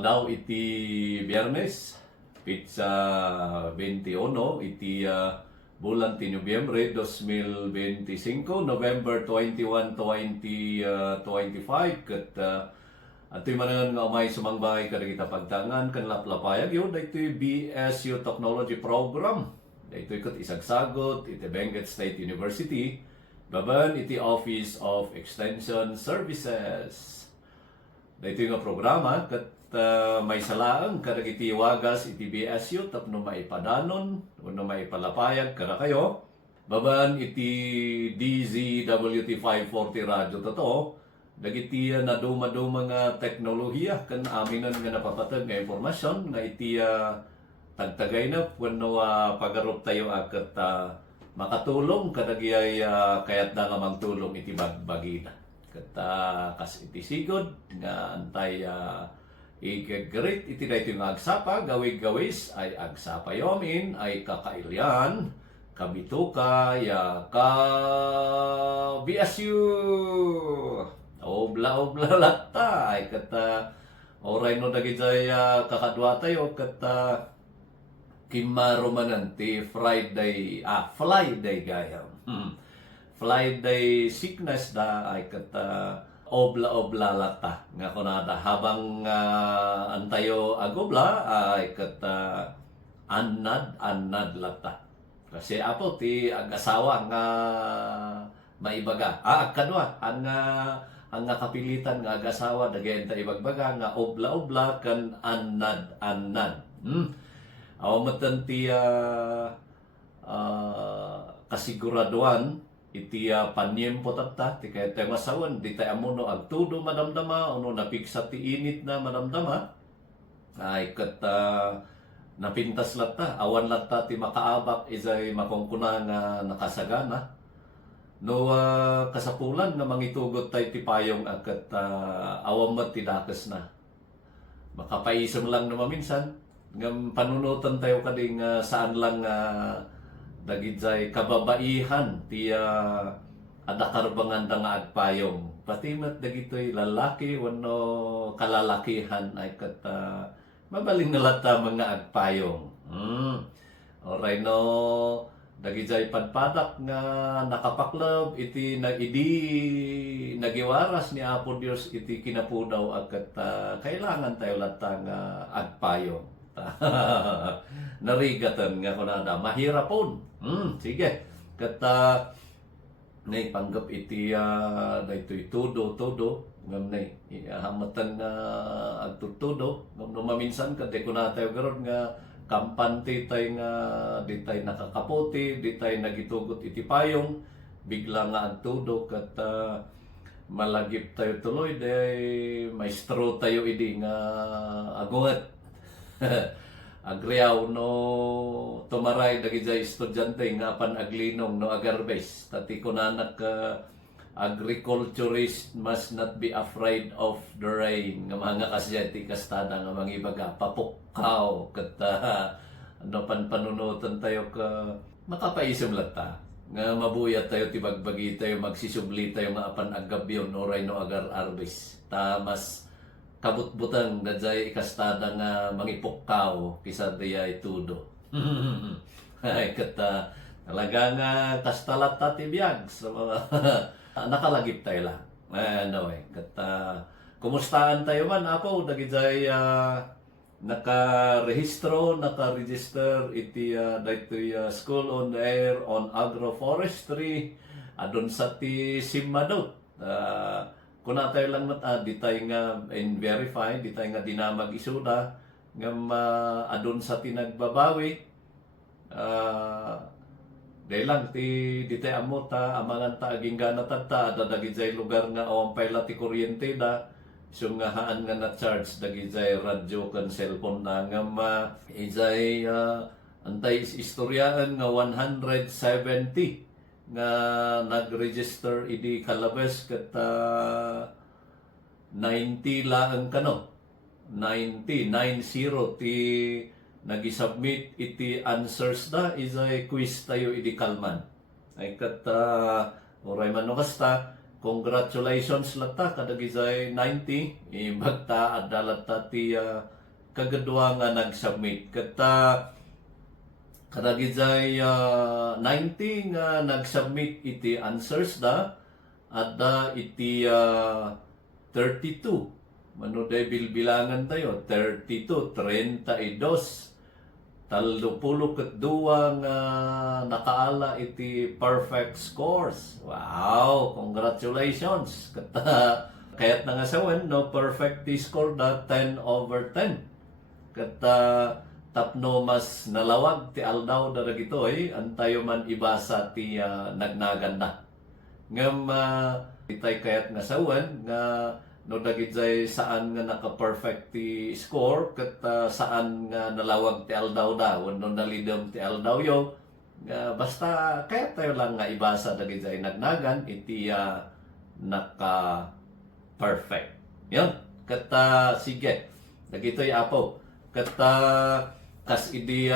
Aldaw iti Biyernes, pizza 21, iti bulan ti Nobyembre 2025, November 21, 2025, kat ito'y manan nga umay sumangbay kada kita pagtangan kan laplapayag yun, ito'y BSU Technology Program, ito'y kat isagsagot, iti Benguet State University, baban iti Office of Extension Services. Ito nga programa kat may salaang kada iti wagas iti BSU tapno maipadanon no maipalapayag kada kayo. Baban iti DZWT 540 radyo to dagiti naduma-duma nga teknolohiya kan aminan nga napapatag nga impormasyon nga iti tagtagay na wenno pagarup tayo akat makatulong kadagiyay kayat na nga tulong iti bagbagina. Kata kas iti sigod nga antay igagrit iti daytoy nga agsapa gawig-gawis ay agsapa yomin ay kakailyan kabituka ya ka BSU obla latta ay kata oray no dagiti kakadwa tayo kata kimarumananti Friday Friday gayam Friday sickness da ay kata obla lata nga kunada habang antayo agobla ay kata annad lata kasi apo ti ag-asawa nga maibaga kadwa ang kapilitan nga ag-asawa dagay ta ibagbaga nga obla kan annad awamatan ti kasiguraduan iti panyempo tatta ti kaya tayo masawan di tayo amuno agtudo madamdama uno napiksa ti init na madamdama ay kat napintas latta awan latta ti makaabak izay makongkuna nga nakasagana no kasapulan nga mangitugot tayo ti payong akat awam mat ti dakes na makapaisam lang naman minsan nga panunutan tayo kading saan lang dagijay kababaihan ti adakarbangan da nga agpayong pati met dagitoy lalaki wenno kalalakihan ay kat mabaling nalata mga agpayong oray no dagijay padpadak nga nakapaklab iti nagiwaras ni Apo Dios iti kinapudaw akat kailangan tayo lata nga agpayong narigatan nga kunada mahirapon sige kata nay panggap iti daytoy todo ngam nay hamatan nga agtutudo ngam maminsan kade kuna tayo garon nga kampante tay nga di tay nakakapote di tay nagitugot iti payong bigla nga agtudo kat malagip tayo tuloy day maestro tayo idi nga agungat agriaw no tumaray dagijay estudyante nga apan aglinong no agarbes tati kunanak agriculturist must not be afraid of the rain nga mga kasyati kastada nga mga ibaga papukaw kat ano panunutan tayo ka makapaisam lata nga mabuyat tayo tibagbagi tayo magsisubli tayo nga apan agabyon oray no agar arbes tamas kabutbutan dadzay ikastada nga mangipukkaw kisa dayay tudo ay kata talaga nga kastalat ti biyag so nakalagip tayo lang ano kata kumustaan tayo man apo dagijay naka-register iti daytoy School on the Air on Agroforestry adon sa ti Simmadot kuna tayo lang di tayo nga in-verify, di tayo nga dinamag isuda nga adun sa tinagbabawi dahil lang di tayo amuta amangan ta aging gana tata dadagijay lugar nga awang payla ti kuryente da so nga haan nga na-charge dagijay radyo kan cellphone na nga ijay antay istoryaan nga 170 nga nag-register idi Calabes kat 90 lang kano 90 ti nagi-submit iti answers da isay quiz tayo idi Kalman ay kat oray man no kasta congratulations lata kadagizay 90 ibagta adalata ti kagadwa nga nag-submit kata kadagizay 90 nga nag-submit iti answers da adda iti 32 manuday bilbilangan tayo 32 32 tallupulo ket duwa nga nakaala iti perfect scores. Wow! Congratulations! Kata kayat na nga sawen, no perfect ti score da 10/10. Kata tapno mas nalawag ti aldaw da dagitoy antayo man ibasa ti nagnaganda. Ngem itay kayat nga sawen nga no dagitoy saan nga naka-perfect ti score ket saan nga nalawag ti aldaw da wenno nalidom ti aldaw yo basta kayat tayo lang nga ibasa dagitoy nagnagan iti naka-perfect. Yon ket sige dagitoy apo ket kas idi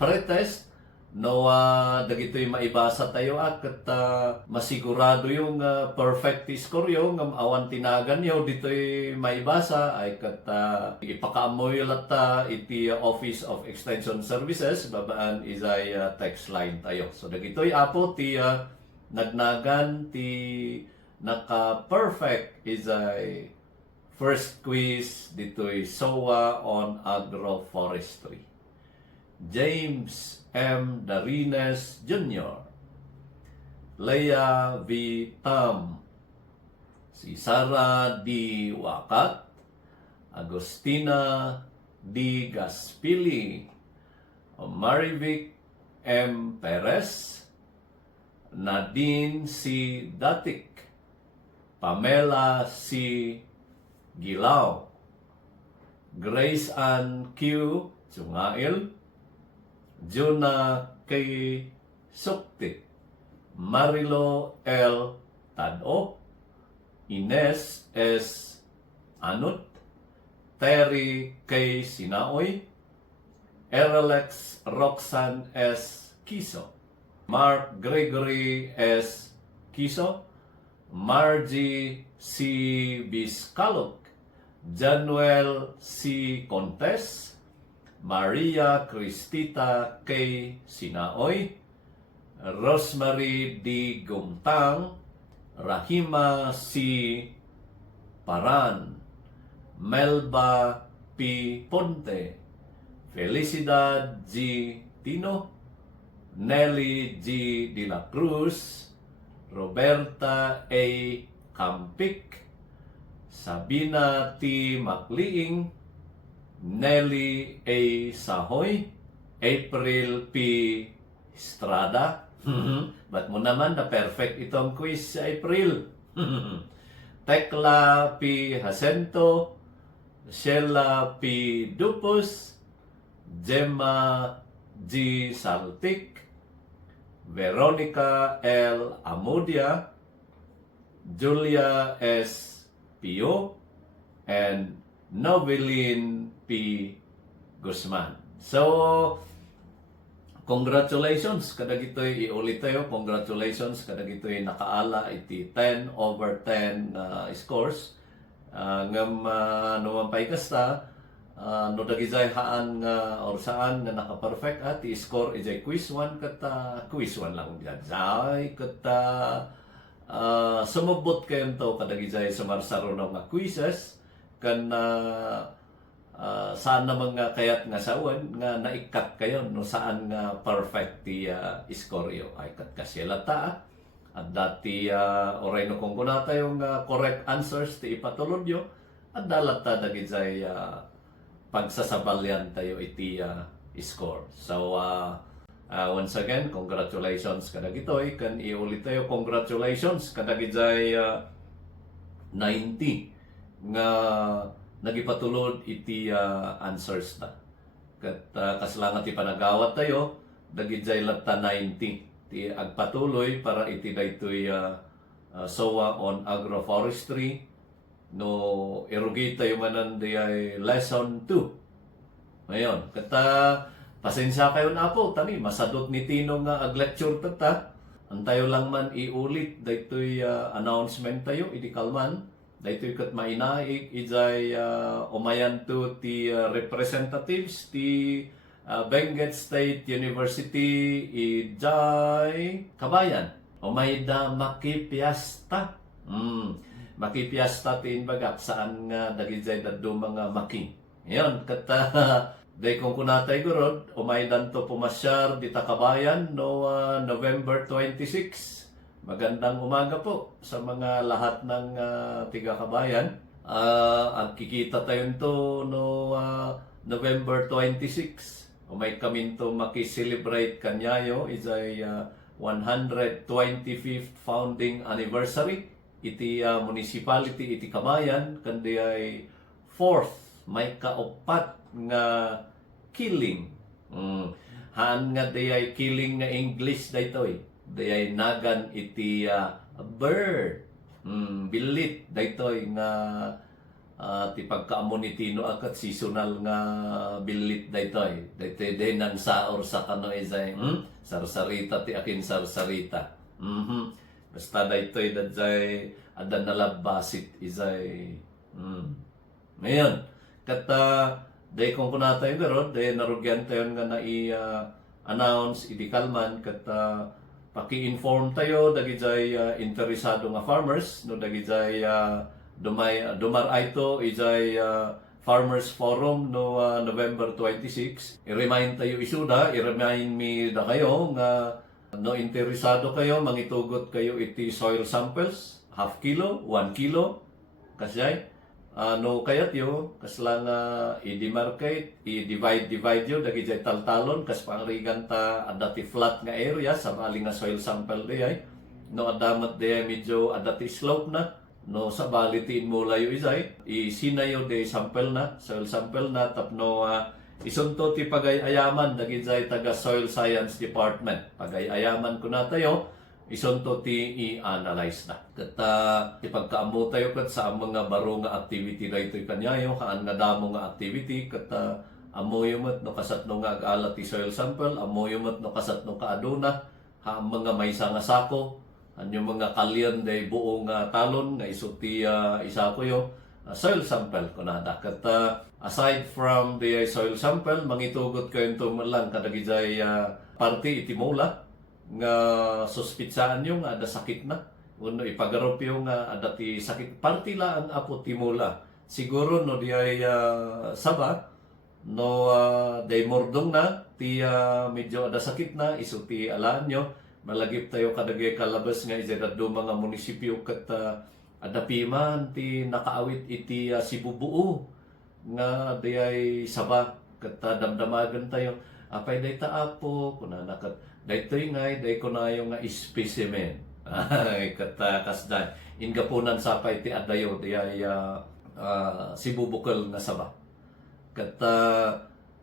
pretest no dagitoy maibasa tayo at masigurado yung perfect score yung awan tinagan yo ditoy maibasa ay ipakaamoy lata iti Office of Extension Services babaan isay text line tayo. So dagitoy apo ti nagnagan ti naka-perfect isay first quiz ditoy SOA on Agroforestry. James M. Darines Jr., Leia V. Tam, si Sara D. Wakat, Agustina D. Gaspili, Marivic M. Perez, Nadine C. Datik, Pamela C. Gilao, Grace Ann Q. Tsungail, Juna K. Sukti, Marilo L. Tado, Ines S. Anut, Terry K. Sinaoy, Eralex Roxanne S. Kiso, Mark Gregory S. Kiso, Margie C. Biscalok, Januel C. Contes, Maria Cristita K. Sinaoy, Rosemary D. Gumtang, Rahima C. Paran, Melba P. Ponte, Felicidad G. Tino, Nelly G. De la Cruz, Roberta A. Campik, Sabina T. Macliing, Nelly A. Sahoy, April P. Estrada. Ba't mo naman na perfect itong quiz sa April? Tekla P. Jacinto, Sheila P. Dupus, Gemma G. Saltik, Veronica L. Amudia, Julia S. Pio, and Noveline P. Guzman. So, congratulations kadagitoy iulit tayo. Congratulations kadagitoy nakaala iti 10/10 scores. Ngam numampay kasta no dagizay haan nga or saan nga naka-perfect at i-score ijay quiz 1 quiz 1 lang diyan. Ay sumubot kayo to kadagizay sumarsaro nga quizzes kan saan naman nga kayat nga sawan nga naikat kayo no saan nga perfect ti score yo ay kat kasilata at dati oray no kung kunata yung correct answers ti ipatulod yo at dalata dagizay pagsasabalyan tayo iti score. So once again congratulations kadagitoy kan iulit tayo congratulations kadagizay 90 nga nagipatulod iti answers na. Kat kaslangan ti panagawat tayo, dagijay latta 90. Ti agpatuloy para iti daytoy SOA on Agroforestry. No irugate tayo manan di ay lesson 2. Ngayon, kata pasensya kayo na po, tani, masadot ni Tino nga ag-lecture tata. Antayo lang man iulit daytoy announcement tayo idikalman daytoy ket mainaig ijay umayan to ti representatives ti Benguet State University ijay kabayan umayda makipiasta. Makipiasta ti inbagak saan nga dagijay daddo mga maki. Ngayon ket day kung kunatay gurod, umaydan to pumasyar di Takabayan no November 26. Magandang umaga po sa mga lahat ng tiga kabayan. Ang kikita tayo to no November 26. Umay kami to makiselebrate kanyayo is ay 125th founding anniversary. Iti municipality iti kabayan kandi ay 4th may kaupat nga killing. Haan nga dayay killing nga English daytoy. Dayay nagan iti bird. Bilit daytoy nga ti pagkaamon iti no akat seasonal nga bilit daytoy. Daytoy day nang saor sa kano izay sarsarita ti akin sarsarita. Basta daytoy dayay adan nalabasit izay. Ngayon kata day kung kunatay garo, day narugyan tayo nga announce idikalman kata paki-inform tayo dagijay interesado nga farmers no dagijay dumaray to ijay Farmers Forum no November 26. I-remind tayo isuda, i-remind me da kayo nga no interesado kayo mangitugot kayo iti soil samples half kilo, 1 kilo kasay. No kayat yo kaslang i-demarcate, i-divide yo dagiti taltalon kas pangrigan ta adati flat nga area sa bali nga soil sample day no adamat day medyo adati slope na no sa bali tiin mo layo izay isinayo day sample na soil sample na tapno isunto ti pagayaman dagiti taga soil science department pagayaman ko na tayo isunto ti i-analyze na. Kata ipagkaamo tayo kat sa mga baro nga activity daytoy kanyayo kaan nga damo nga activity kata amoyumot no kasatno nga ag-alat ti soil sample amoyumot no kasatno kaaduna ha mga maysa nga sako anyo mga kalyan day buo nga talon nga isuti isako yo soil sample kunada kata aside from the soil sample mangitugot kayo to lang kadagijay party iti mula nga suspitsaan yung ada sakit na uno ipagarop yung ada ti sakit partila ang apo ti mula siguro no di ay saba no day mordong na ti medyo ada sakit na isu ti alaan nyo malagip tayo kadagay kalabas nga izadado mga munisipyo kat ada piman ti nakaawit iti Sibubuo nga di ay saba kat damdamagan tayo apay day taapo kunana kat daytoy ngay day kunayo nga specimen ay kata kasdan ingapunan sapay ti adayo ti ay Sibubukal nga saba kata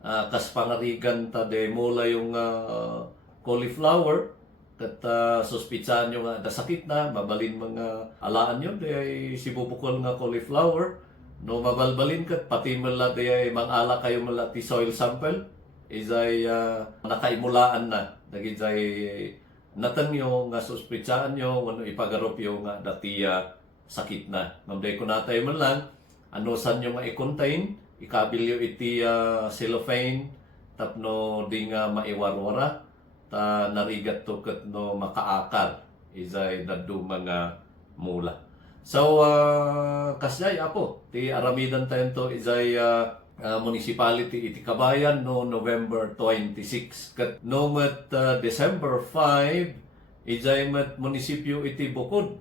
kas pangarigan ta de mula yung cauliflower kata suspitsan yung da sakit na mabalin mga alaan yun day Sibubukal nga cauliflower no mabalbalin kat pati mala day mangala kayo mala ti soil sample izay nakaimulaan na dagijay natanyo nga suspitsaan nyo wano ipagarop yung dati sakit na mamday ko natay man lang ano san nyo nga i-contain ikabilyo iti cellophane tapno di nga maiwarwara ta narigat to ket no makaakar izay daddu mga mula so kasjay ako ti aramidan tayo to izay municipality iti kabayan no November 26 kat no met December 5 ijay met munisipyo iti Bukod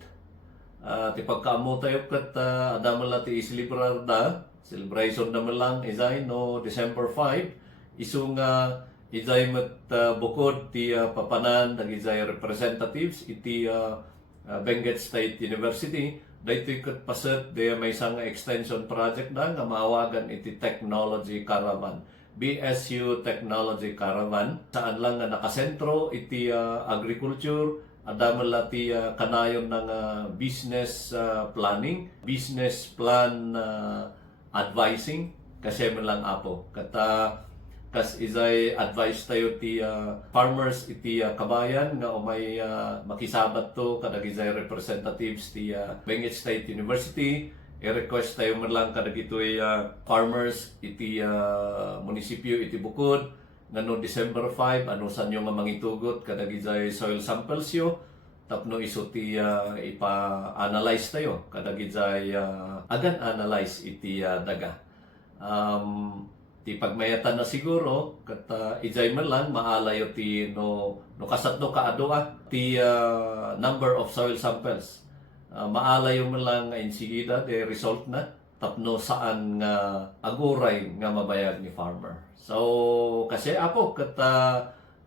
ti pagkaamo tayo kat adamala ti isilibrar da celebration naman lang izay no December 5 isung ijay met Bukod ti papanan ng ijay representatives iti Benguet State University daytoy ket paset de may isang extension project na nga maawagan iti Technology Caravan BSU Technology Caravan saan lang nga nakasentro iti agriculture adamala ti kanayon ng business planning business plan advising kasi man lang apo kata kas isay advice tayo ti farmers iti kabayan nga umay makisabat to kadag isay representatives ti Benguet State University. I-request tayo man lang kadag ito'y farmers iti munisipyo iti Bukod nga no December 5 ano sanyo nga mangitugot kadag isay soil samples yo tapno iso ti ipa-analyze tayo kadag isay agan analyze iti daga. Ti pagmayatan na siguro kat ijay man lang maalayo ti no kasatno kaadua ti number of soil samples. Maalayo man lang nga insigida the result na tapno saan nga aguray nga mabayag ni farmer. So kasi apo kat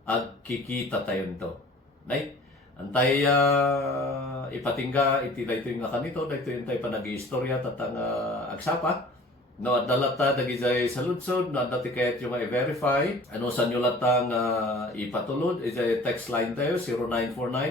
agkikita tayo nito. Nay antay ipatingga iti daytoy nga kanito daytoy antay panagi-istorya tatang agsapa. No, adalata dagizay sa lutsod, no, adati kayat yung i-verify. Ano sa nyo latang ipatulod, izay text line tayo,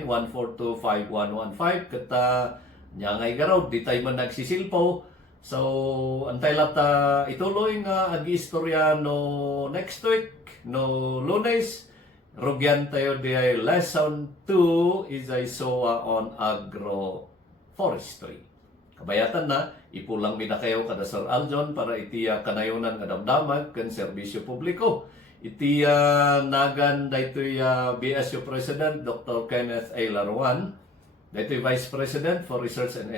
0949-142-5115. Kata nyangay garaw, di tayo man nagsisilpo. So, antay lata ituloy nga ag-istorya no next week, no Lunes. Rugyan tayo di ay lesson 2, izay SOA on agroforestry. Kabayatan na, ipulang mi na kayo kada Sir Aljon para iti kanayunan nga damdamag ken serbisyo publiko. Iti nagan daytoy BSU President Dr. Kenneth A. Laruan, daytoy Vice President for Research and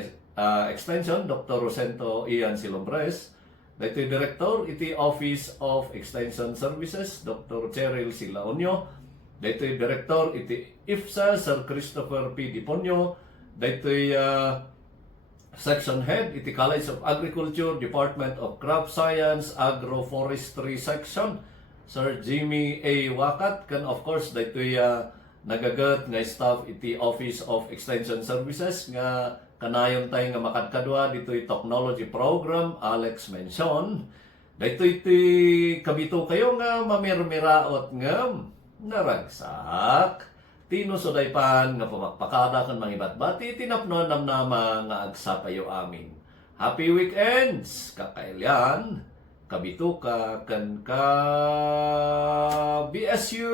Extension Dr. Rosento Ian Silombres, daytoy Director iti Office of Extension Services Dr. Cheryl Silaonyo, daytoy Director iti IFSA Sir Christopher P. Diponyo, daytoy Section Head, iti College of Agriculture, Department of Crop Science, Agroforestry Section, Sir Jimmy A. Wakat, kan of course, daytoy nagagat nga staff iti Office of Extension Services, nga kanayon tayo nga makadkadwa, dito'y Technology Program, Alex mention, daytoy iti kabito kayo nga mamirmiraot nga naragsak. Tinusuday pan nga pumakpakada kan mangibat-bati tinapnon namnama nga agsapayo amin. Happy weekends! Kakailyan, kabituka kan ka BSU!